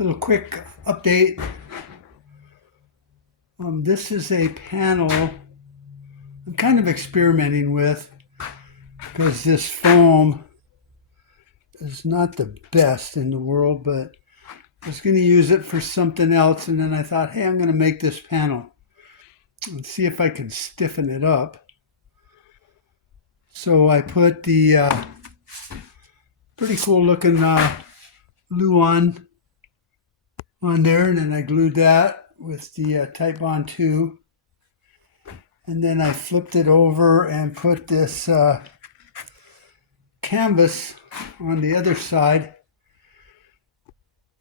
Little quick update. This is a panel I'm kind of experimenting with because this foam is not the best in the world, but I was going to use it for something else, and then I thought, hey, I'm going to make this panel and see if I can stiffen it up. So I put the pretty cool looking Luan on there, and then I glued that with the Type Bond 2, and then I flipped it over and put this canvas on the other side,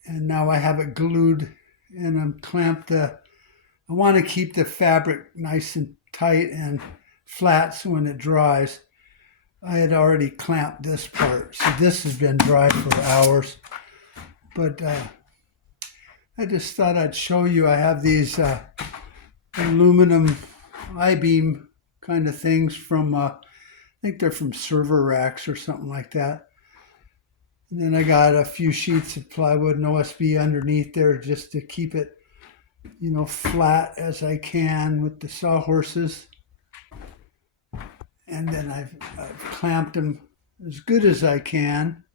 and now I have it glued, and I'm clamped I want to keep the fabric nice and tight and flat so when it dries. I had already clamped this part, so this has been dry for hours, but I just thought I'd show you. I have these aluminum I-beam kind of things from, I think they're from server racks or something like that. And then I got a few sheets of plywood and OSB underneath there just to keep it, flat as I can with the sawhorses. And then I've clamped them as good as I can.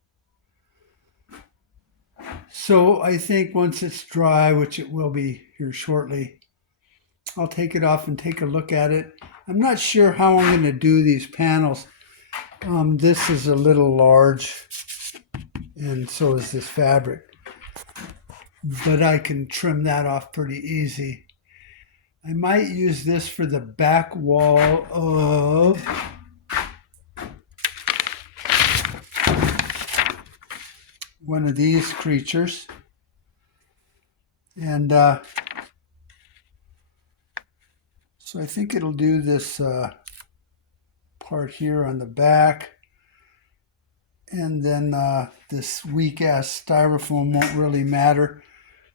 So I think once it's dry, which it will be here shortly, I'll take it off and take a look at it. I'm not sure how I'm going to do these panels. This is a little large, and so is this fabric. But I can trim that off pretty easy. I might use this for the back wall of one of these creatures. And so I think it'll do this part here on the back. And then this weak-ass styrofoam won't really matter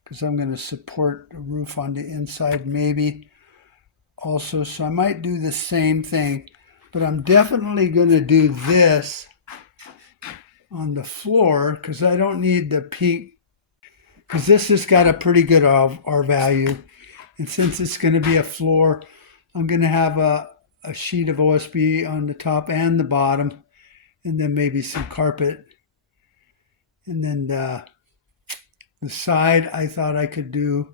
because I'm going to support the roof on the inside maybe also. So I might do the same thing, but I'm definitely going to do this on the floor because I don't need the peak, because this has got a pretty good R value. And since it's going to be a floor, I'm going to have a sheet of OSB on the top and the bottom, and then maybe some carpet. And then the side I thought I could do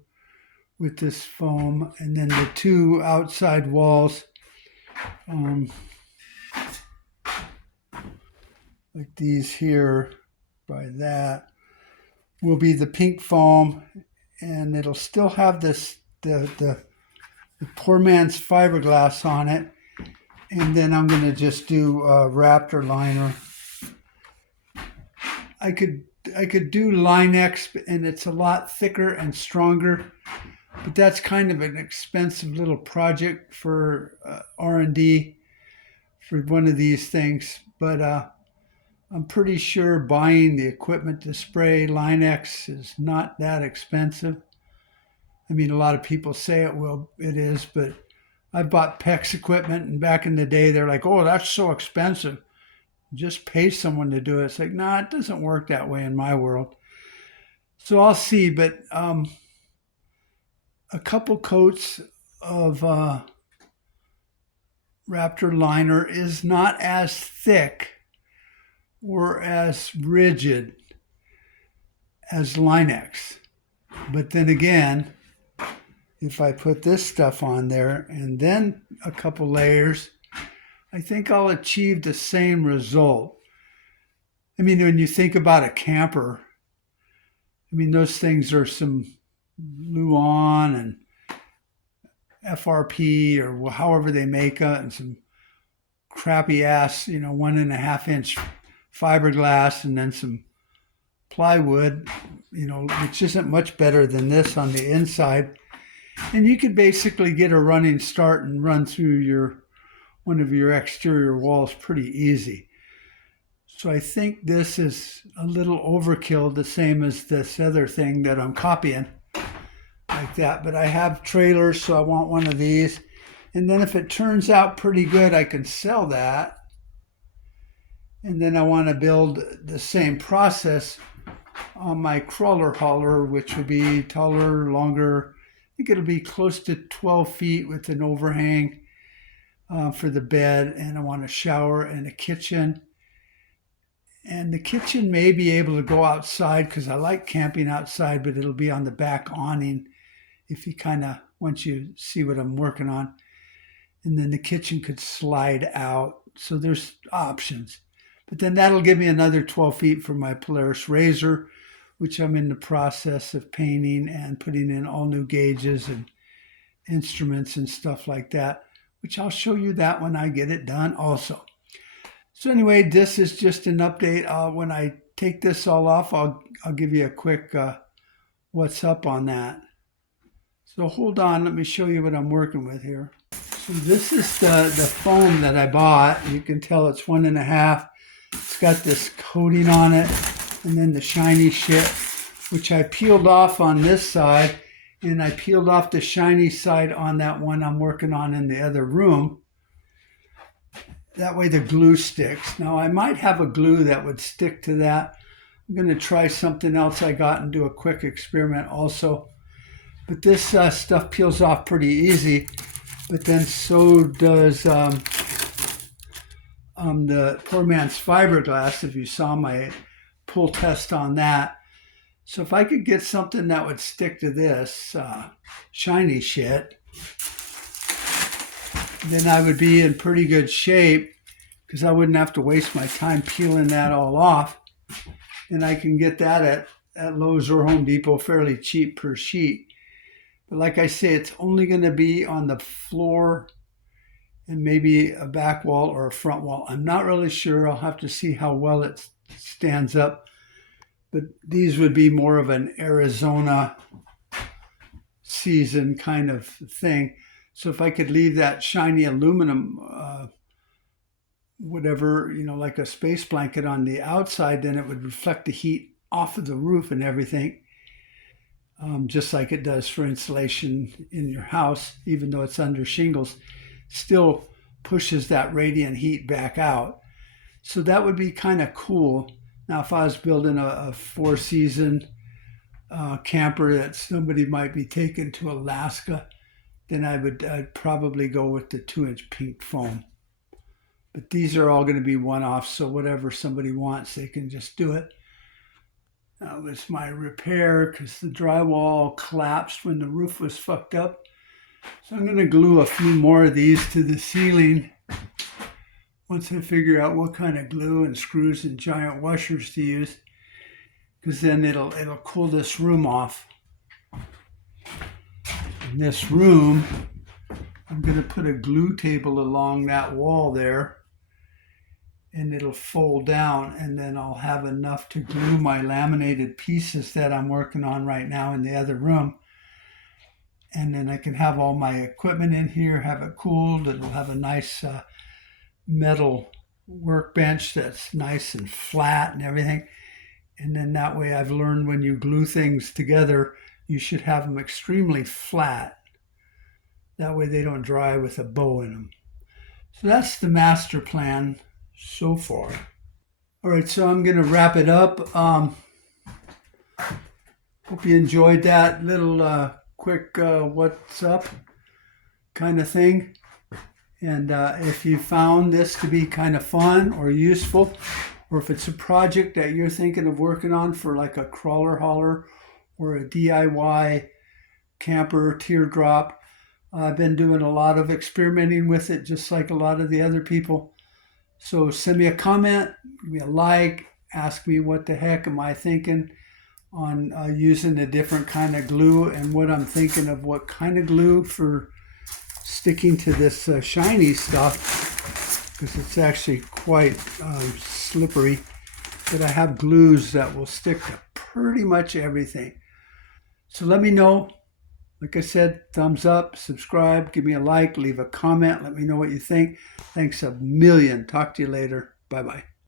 with this foam, and then the two outside walls, like these here by that, will be the pink foam, and it'll still have this the poor man's fiberglass on it. And then I'm going to just do a Raptor liner. I could do Line-X, and it's a lot thicker and stronger, but that's kind of an expensive little project for R&D for one of these things. But I'm pretty sure buying the equipment to spray Line-X is not that expensive. I mean, a lot of people say it is, but I bought PEX equipment, and back in the day, they're like, oh, that's so expensive. Just pay someone to do it. It's like, nah, it doesn't work that way in my world. So I'll see, but a couple coats of Raptor liner is not as thick or as rigid as Line-X. But then again, if I put this stuff on there and then a couple layers, I think I'll achieve the same result. I mean, when you think about a camper, I mean, those things are some Luan and FRP or however they make it, and some crappy ass, 1.5 inch fiberglass, and then some plywood, which isn't much better than this on the inside. And you could basically get a running start and run through one of your exterior walls pretty easy. So I think this is a little overkill, the same as this other thing that I'm copying like that. But I have trailers, so I want one of these. And then if it turns out pretty good, I can sell that. And then I want to build the same process on my crawler hauler, which will be taller, longer. I think it'll be close to 12 feet with an overhang for the bed, and I want a shower and a kitchen. And the kitchen may be able to go outside because I like camping outside, but it'll be on the back awning if you once you see what I'm working on. And then the kitchen could slide out. So there's options. But then that'll give me another 12 feet for my Polaris Razor, which I'm in the process of painting and putting in all new gauges and instruments and stuff like that, which I'll show you that when I get it done also. So anyway, this is just an update. When I take this all off, I'll give you a quick what's up on that. So hold on, let me show you what I'm working with here. So this is the foam that I bought. You can tell it's 1.5. It's got this coating on it, and then the shiny shit, which I peeled off on this side, and I peeled off the shiny side on that one I'm working on in the other room. That way the glue sticks. Now I might have a glue that would stick to that. I'm going to try something else I got and do a quick experiment also. But this stuff peels off pretty easy, but then so does the poor man's fiberglass, if you saw my pull test on that. So if I could get something that would stick to this shiny shit, then I would be in pretty good shape because I wouldn't have to waste my time peeling that all off. And I can get that at Lowe's or Home Depot fairly cheap per sheet. But like I say, it's only going to be on the floor and maybe a back wall or a front wall. I'm not really sure. I'll have to see how well it stands up. But these would be more of an Arizona season kind of thing. So if I could leave that shiny aluminum, whatever, like a space blanket on the outside, then it would reflect the heat off of the roof and everything, just like it does for insulation in your house, even though it's under shingles, still pushes that radiant heat back out. So that would be kind of cool. Now, if I was building a 4-season camper that somebody might be taking to Alaska, then I'd probably go with the 2-inch pink foam. But these are all going to be one-offs, so whatever somebody wants, they can just do it. That was my repair because the drywall collapsed when the roof was fucked up. So I'm going to glue a few more of these to the ceiling once I figure out what kind of glue and screws and giant washers to use, because then it'll cool this room off. In this room, I'm going to put a glue table along that wall there, and it'll fold down, and then I'll have enough to glue my laminated pieces that I'm working on right now in the other room. And then I can have all my equipment in here, have it cooled. It'll have a nice metal workbench that's nice and flat and everything. And then that way I've learned when you glue things together, you should have them extremely flat. That way they don't dry with a bow in them. So that's the master plan so far. All right, so I'm going to wrap it up. Hope you enjoyed that little quick what's up kind of thing. And if you found this to be kind of fun or useful, or if it's a project that you're thinking of working on for like a crawler hauler or a DIY camper teardrop, I've been doing a lot of experimenting with it, just like a lot of the other people. So send me a comment, give me a like, ask me what the heck am I thinking on using a different kind of glue, and what I'm thinking of what kind of glue for sticking to this shiny stuff, because it's actually quite slippery. But I have glues that will stick to pretty much everything. So let me know. Like I said, thumbs up, subscribe, give me a like, leave a comment, let me know what you think. Thanks a million. Talk to you later. Bye-bye.